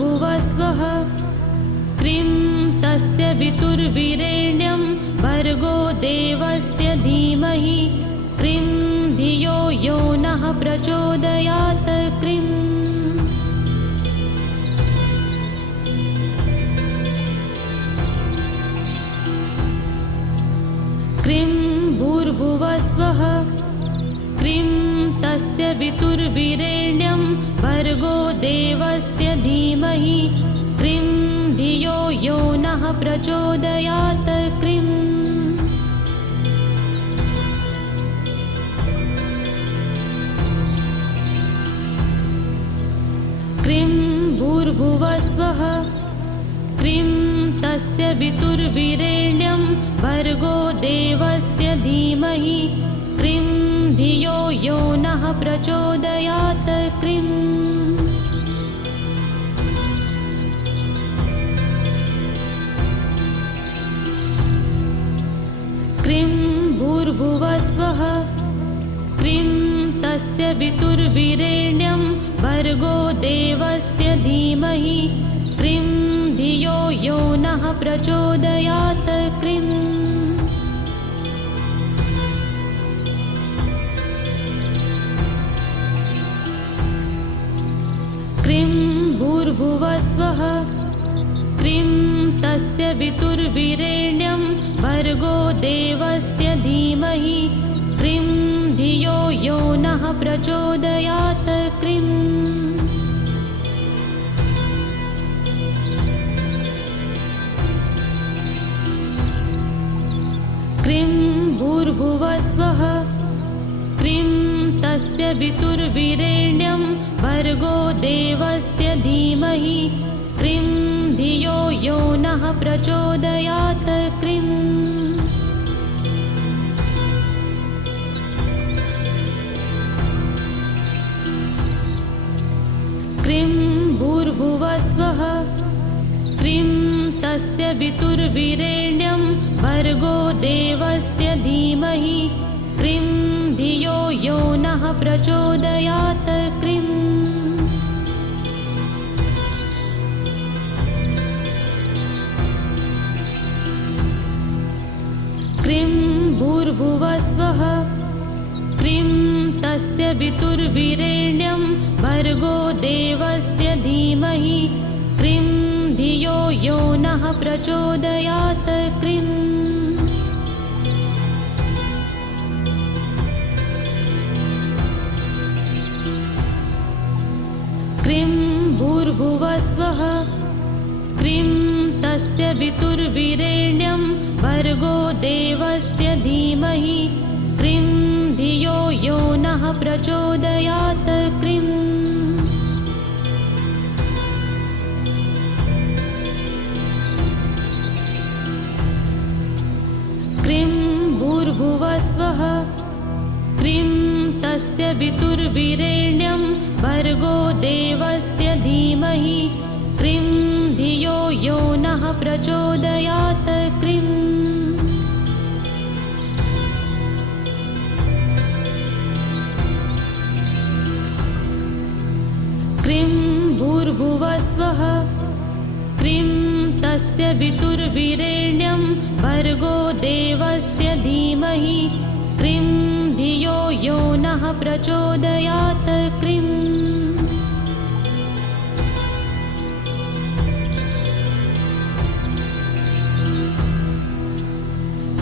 भूर्भुवस्वः क्रीं तस्य वितुर्वीरेण्यं भर्गो देवस्य धीमहि क्रीं धियो यो नः प्रचोदयात् क्रीं क्रीं भूर्भुवस्वः क्रीं तस्य वितुर्वीरेण्यं भर्गो देवस्य धीमहि क्रीं धियो यो नः प्रचोदयात् क्रीं क्रीं भूर्भुवस्वः क्रीं तस्य वितुर्वीरेण्यं भर्गो देवस्य धीमहि क्रीं धियो यो नः प्रचोदयात् क्रीं क्रीं भूर्भुवस्वः क्रीं तस्य वितुर्वीरेण्यं भर्गो देवस्य धीमहि क्रीं धियो यो नः प्रचोदयात् क्रीं क्रीं भूर्भुवस्वः क्रीं तस्य वितुर्वीरेण्यं भर्गो देवस्य धीमहि क्रीं धियो यो नः प्रचोदयात् क्रीं क्रीं भूर्भुवस्वः क्रीं तस्य वितुर्वीरेण्यं भर्गो देवस्य धीमहि क्रीं धियो यो नः प्रचोदयात् क्रीं क्रीं भूर्भुवस्वः क्रीं तस्य वितुर्वीरेण्यं भर्गो देवस्य धीमहि क्रीं धियो यो नः प्रचोदयात् क्रीं क्रीं भूर्भुवस्वः क्रीं तस्य वितुर्वीरेण्यं भर्गो देवस्य धीमहि क्रीं धियो यो नः प्रचोदयात् क्रीं क्रीं भूर्भुवस्वः क्रीं तस्य वितुर्वीरेण्यं भर्गो देवस्य धीमहि क्रीं धियो यो नः प्रचोदयात् क्रीं क्रीं भूर्भुवस्वः क्रीं तस्य वितुर्वीरेण्यं भर्गो देवस्य धीमहि क्रीं धियो यो नः प्रचोदयात् क्रीं क्रीं भूर्भुवस्वः क्रीं तस्य वितुर्वीरेण्यं भर्गो देवस्य धीमहि क्रीं धियो यो नः प्रचोदयात् क्रीं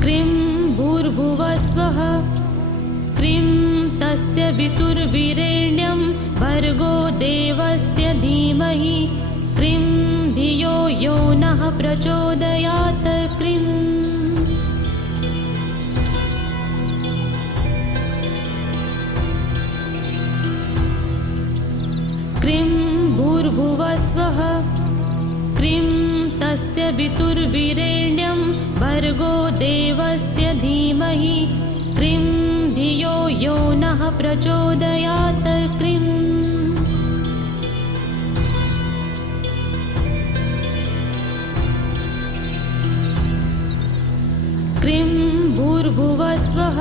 क्रीं भूर्भुवस्वः क्रीं तस्य वितुर्वीरेण्यं भर्गो देवस्य धीमहि क्रीं धियो यो नः प्रचोदयात् क्रीं क्रीं भूर्भुवस्वः क्रीं तस्य वितुर्वीरेण्यं भर्गो देवस्य धीमहि क्रीं धियो यो नः प्रचोदयात् क्रीं क्रीं भूर्भुवस्वः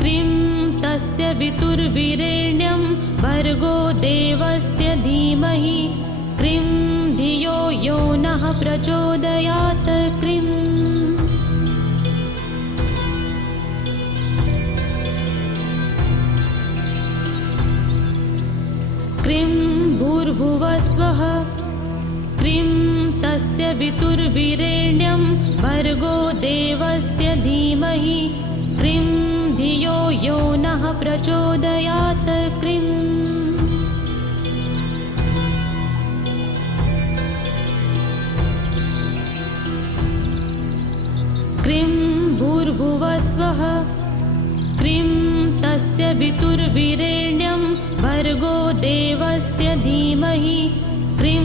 क्रीं तस्य वितुर्वीरेण्यं भर्गो देवस्य धीमहि क्रीं धियो यो नः प्रचोदयात् क्रीं क्रीं भूर्भुवस्वः क्रीं तस्य वितुर्वीरेण्यं भर्गो देवस्य धीमहि क्रीं धियो यो नः प्रचोदयात् क्रीं क्रीं भूर्भुवस्वः क्रीं तस्य वितुर्वीरेण्यं भर्गो देवस्य धीमहि क्रीं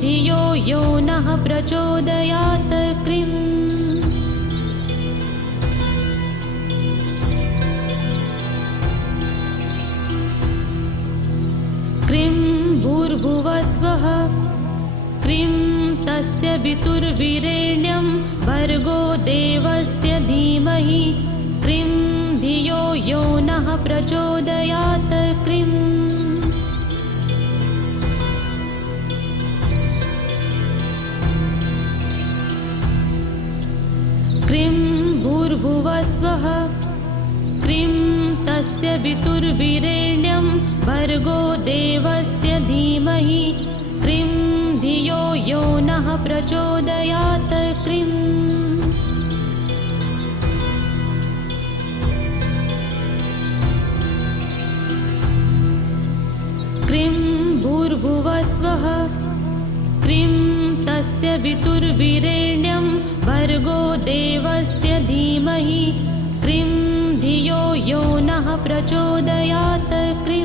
धियो यो नः प्रचोदयात् क्रीं क्रीं भूर्भुवस्वः क्रीं तस्य वितुर्वीरेण्यं भर्गो देवस्य धीमहि क्रीं धियो यो नः प्रचोदयात् क्रीं क्रीं भूर्भुवस्वः क्रीं तस्य वितुर्वीरेण्यं भर्गो देवस्य धीमहि क्रीं धियो यो नः प्रचोदयात् क्रीं क्रीं भूर्भुवस्वः क्रीं तस्य वितुर्वीरेण्यं भर्गो देवस्य धीमहि क्रीं धियो यो नः प्रचोदयात् क्रीं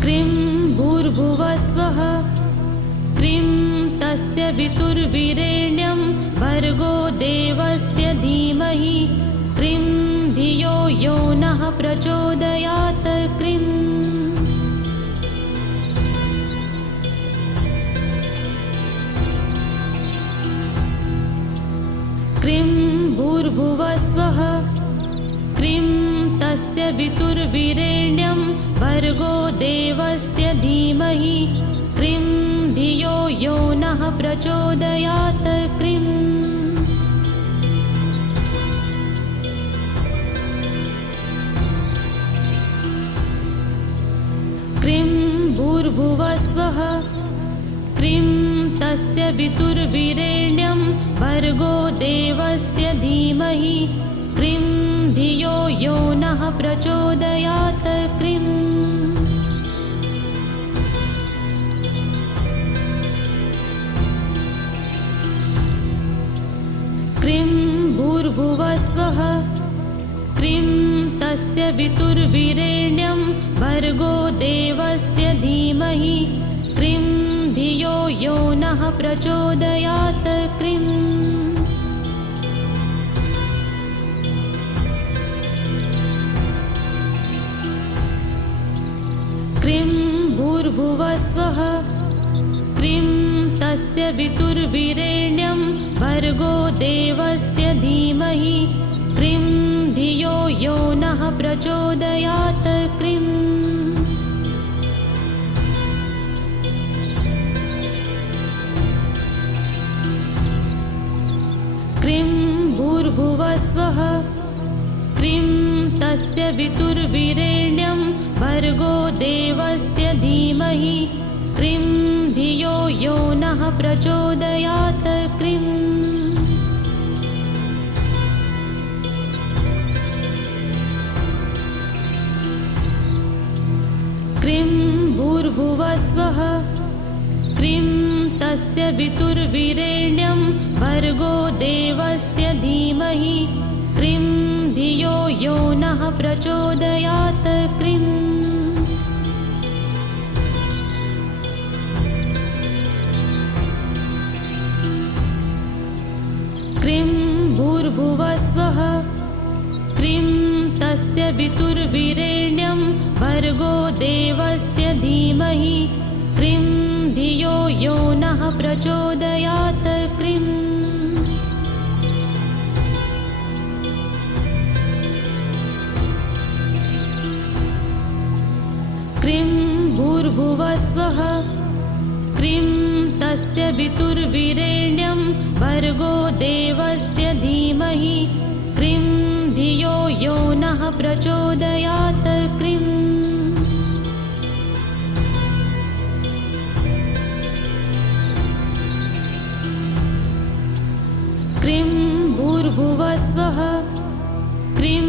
क्रीं भूर्भुवस्वः क्रीं तस्य वितुर्वीरेण्यं भर्गो देवस्य धीमहि क्रीं धियो यो नः प्रचोदयात् क्रीं क्रीं भूर्भुवस्वः क्रीं तस्य वितुर्वीरेण्यं भर्गो देवस्य धीमहि क्रीं धियो यो नः प्रचोदयात् क्रीं क्रीं भूर्भुवस्वः क्रीं तस्य वितुर्वीरेण्यं भर्गो देवस्य धीमहि क्रीं धियो यो नः प्रचोदयात् क्रीं क्रीं भूर्भुवस्वः क्रीं तस्य वितुर्वीरेण्यं भर्गो देवस्य धीमहि क्रीं धियो यो नः प्रचोदयात् क्रीं क्रीं भूर्भुवस्वः क्रीं तस्य वितुर्वीरेण्यं भर्गो देवस्य धीमहि क्रीं धियो यो नः प्रचोदयात् क्रीं क्रीं भूर्भुवस्वः क्रीं तस्य वितुर्वीरेण्यं भर्गो देवस्य धीमहि क्रीं धियो यो नः प्रचोदयात् क्रीं क्रीं भूर्भुवस्वः क्रीं तस्य वितुर्वीरेण्यं भर्गो देवस्य धीमहि क्रीं धियो यो नः प्रचोदयात् क्रीं क्रीं भूर्भुवस्वः क्रीं तस्य वितुर्वीरेण्यं भर्गो देवस्य धीमहि क्रीं धियो यो नः प्रचोदयात् क्रीं भूर्भुवस्वः क्रीं तस्य वितुर्वीरेण्यं भर्गो देवस्य धीमहि क्रीं धियो यो नः प्रचोदयात् क्रीं क्रीं भूर्भुवस्वः क्रीं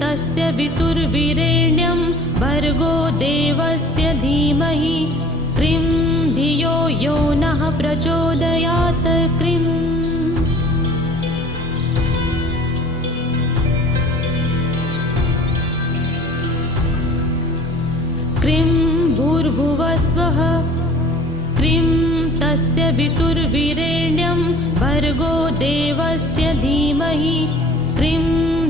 तस्य वितुर्वीरेण्यं भर्गो देवस्य धीमहि क्रीं धियो यो नः प्रचोदयात् क्रीं क्रीं भूर्भुवस्वः क्रीं तस्य वितुर्वीरेण्यं भर्गो देवस्य धीमहि क्रीं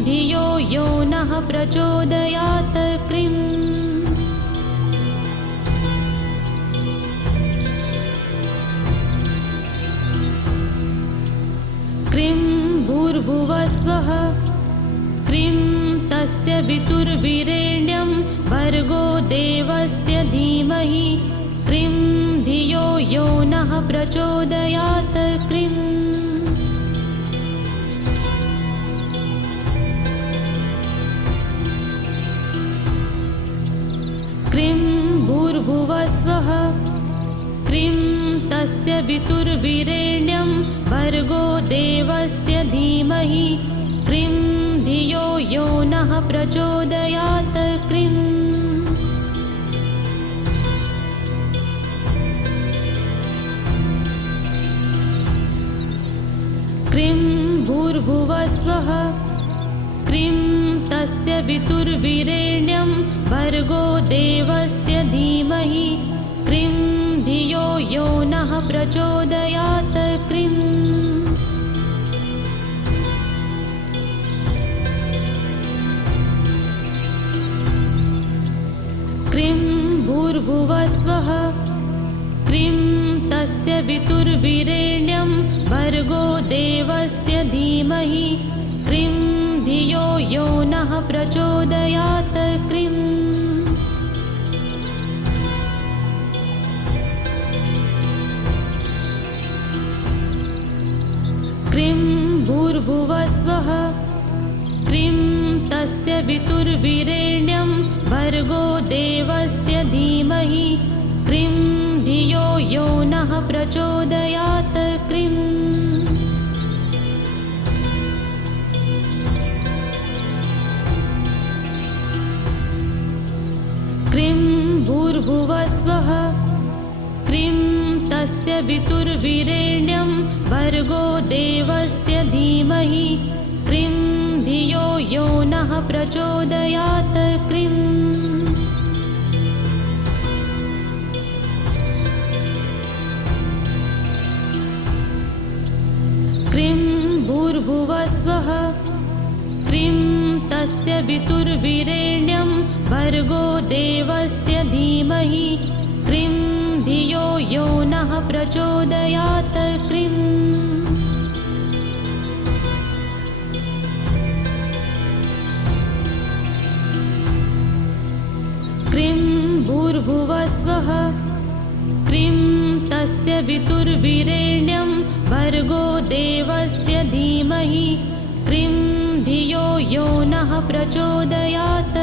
धियो यो नः प्रचोदयात् क्रीं क्रीं भूर्भुवस्वः क्रीं तस्य वितुर्वीरेण्यं भर्गो देवस्य धीमहि क्रीं धियो यो नः प्रचोदयात् क्रीं क्रीं भूर्भुवस्वः क्रीं तस्य वितुर्वीरेण्यं भर्गो देवस्य धीमहि क्रीं धियो यो नः प्रचोदयात् क्रीं क्रीं भूर्भुवस्वः क्रीं तस्य वितुर्वीरेण्यं भर्गो देवस्य धीमहि क्रीं धियो यो नः प्रचोदयात् क्रीं क्रीं भूर्भुवस्वः क्रीं तस्य वितुर्वीरेण्यं भर्गो देवस्य धीमहि क्रीं धियो यो नः प्रचोदयात् क्रीं क्रीं भूर्भुवस्वः क्रीं तस्य वितुर्वीरेण्यं भर्गो देवस्य धीमहि क्रीं धियो यो नः प्रचोदयात् क्रीं क्रीं भूर्भुवस्वः क्रीं तस्य वितुर्वीरेण्यं भर्गो देवस्य धीमहि क्रीं धियो यो नः प्रचोदयात् क्रीं क्रीं भूर्भुवस्वः क्रीं तस्य वितुर्वीरेण्यं भर्गो देवस्य धीमहि क्रीं धियो यो नः प्रचोदयात् क्रीं क्रीं भूर्भुवस्वः क्रीं तस्य वितुर्वीरेण्यं भर्गो देवस्य धीमहि क्रीं धियो यो नः प्रचोदयात्